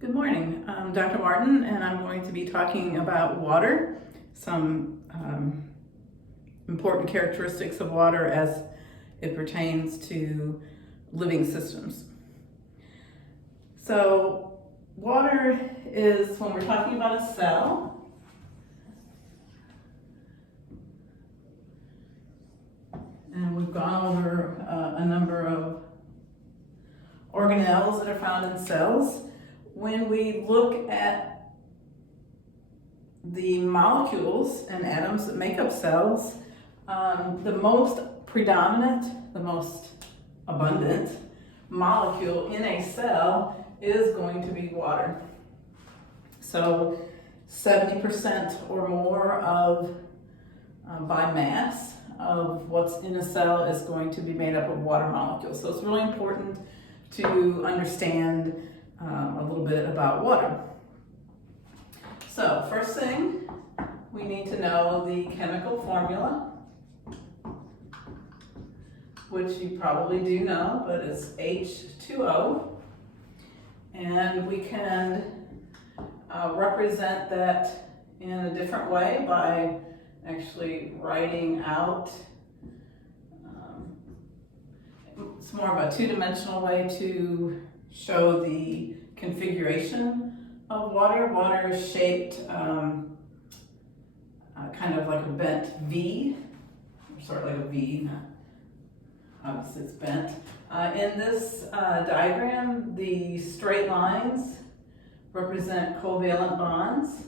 Good morning. I'm Dr. Martin, and I'm going to be talking about water, some important characteristics of water as it pertains to living systems. So, water is, when we're talking about a cell, and we've gone over a number of organelles that are found in cells. When we look at the molecules and atoms that make up cells, the most predominant, the most abundant molecule in a cell is going to be water. So 70% or more of, by mass, of what's in a cell is going to be made up of water molecules. So it's really important to understand a little bit about water. So first thing, we need to know the chemical formula, which you probably do know, but it's H2O. And we can represent that in a different way by actually writing out, it's more of a two-dimensional way to show the configuration of water. Water is shaped kind of like a bent V, or sort of like a V, obviously it's bent. In this diagram, the straight lines represent covalent bonds.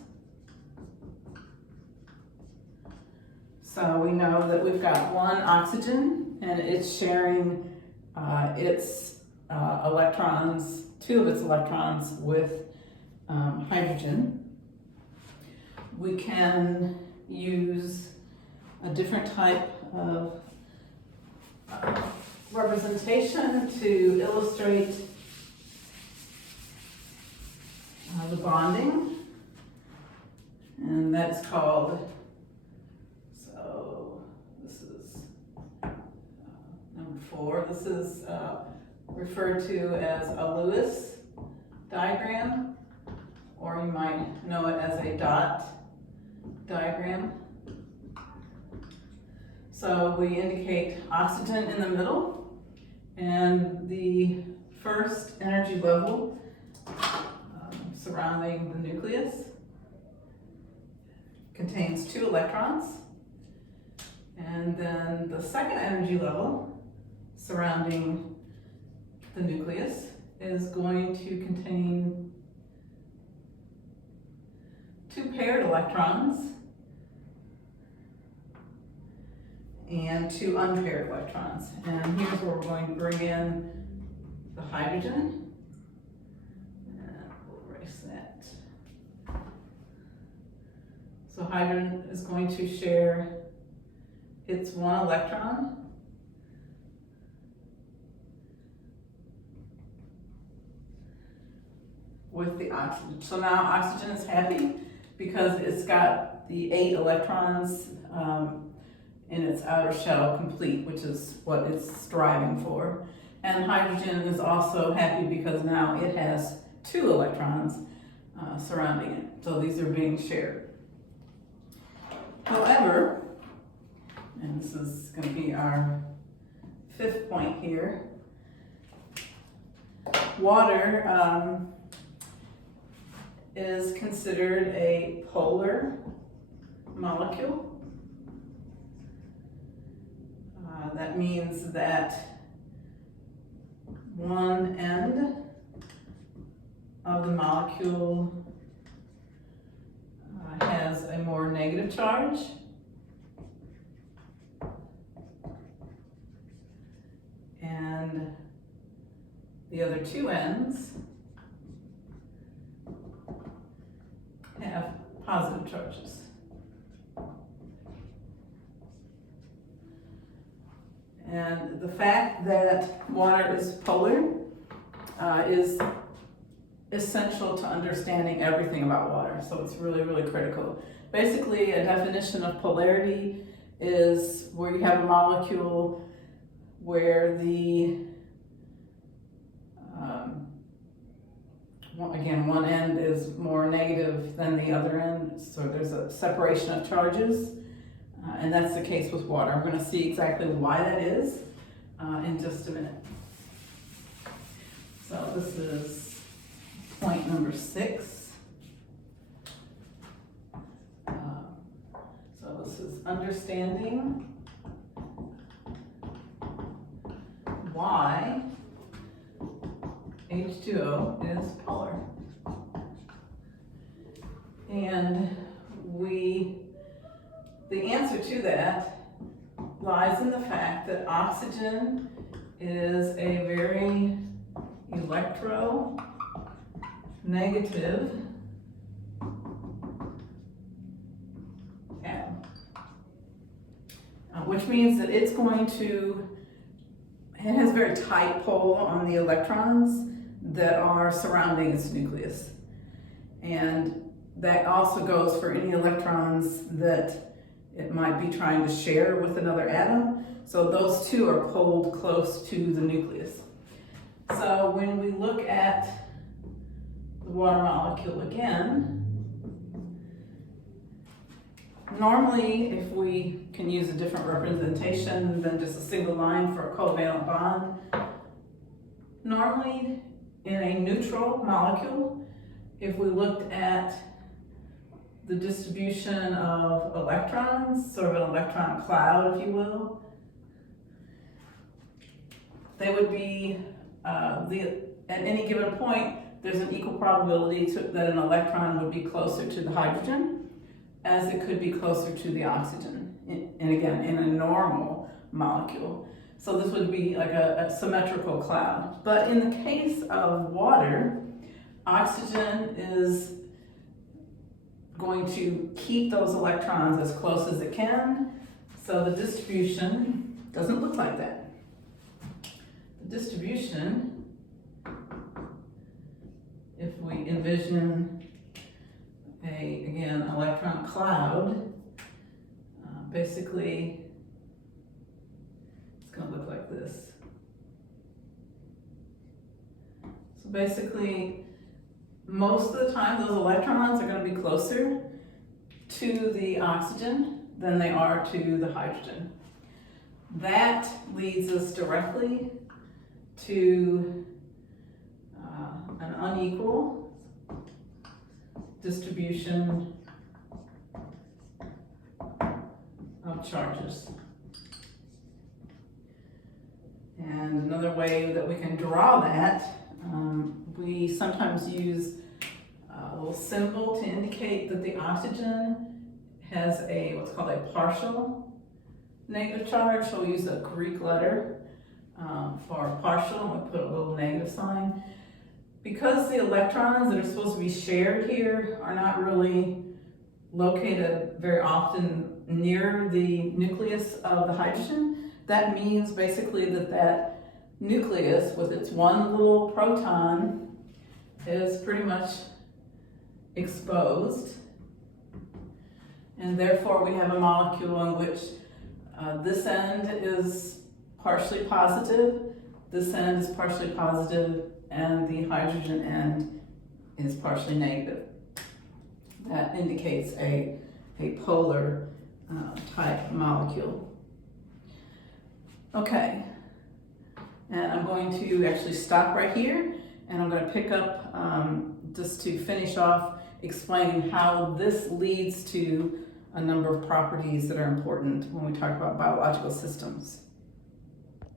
So we know that we've got one oxygen and it's sharing its electrons, two of its electrons with hydrogen. We can use a different type of representation to illustrate the bonding, and that's called, so this is number 4. This is referred to as a Lewis diagram, or you might know it as a dot diagram. So we indicate oxygen in the middle, and the first energy level surrounding the nucleus contains 2 electrons, and then the second energy level surrounding the nucleus is going to contain 2 paired electrons and 2 unpaired electrons. And here's where we're going to bring in the hydrogen. And we'll erase that. So hydrogen is going to share its 1 electron with the oxygen. So now oxygen is happy because it's got the 8 electrons in its outer shell complete, which is what it's striving for. And hydrogen is also happy because now it has 2 electrons surrounding it. So these are being shared. However, and this is going to be our 5th point here, water is considered a polar molecule. That means that one end of the molecule has a more negative charge, and the other 2 ends have positive charges. And the fact that water is polar is essential to understanding everything about water. So it's really, really critical. Basically, a definition of polarity is where you have a molecule where the again, one end is more negative than the other end, so there's a separation of charges, and that's the case with water. I'm going to see exactly why that is in just a minute. So this is point number 6. So this is understanding why H2O is polar. And the answer to that lies in the fact that oxygen is a very electronegative atom, which means that it has a very tight pull on the electrons that are surrounding its nucleus. And that also goes for any electrons that it might be trying to share with another atom. So those two are pulled close to the nucleus. So when we look at the water molecule again, normally if we can use a different representation than just a single line for a covalent bond, normally in a neutral molecule, if we looked at the distribution of electrons, sort of an electron cloud, if you will, they would be, at any given point, there's an equal probability that an electron would be closer to the hydrogen as it could be closer to the oxygen, and again, in a normal molecule. So this would be like a symmetrical cloud. But in the case of water, oxygen is going to keep those electrons as close as it can, so the distribution doesn't look like that. The distribution, if we envision again, electron cloud, basically it's going to look like this. So basically, most of the time those electrons are going to be closer to the oxygen than they are to the hydrogen. That leads us directly to an unequal distribution of charges. And another way that we can draw that, we sometimes use a little symbol to indicate that the oxygen has what's called a partial negative charge. So we use a Greek letter for partial, and we put a little negative sign. Because the electrons that are supposed to be shared here are not really located very often near the nucleus of the hydrogen, that means basically that nucleus with its one little proton is pretty much exposed, and therefore we have a molecule in which this end is partially positive, this end is partially positive, and the hydrogen end is partially negative. That indicates a polar type molecule. Okay, and I'm going to actually stop right here, and I'm going to pick up just to finish off explaining how this leads to a number of properties that are important when we talk about biological systems.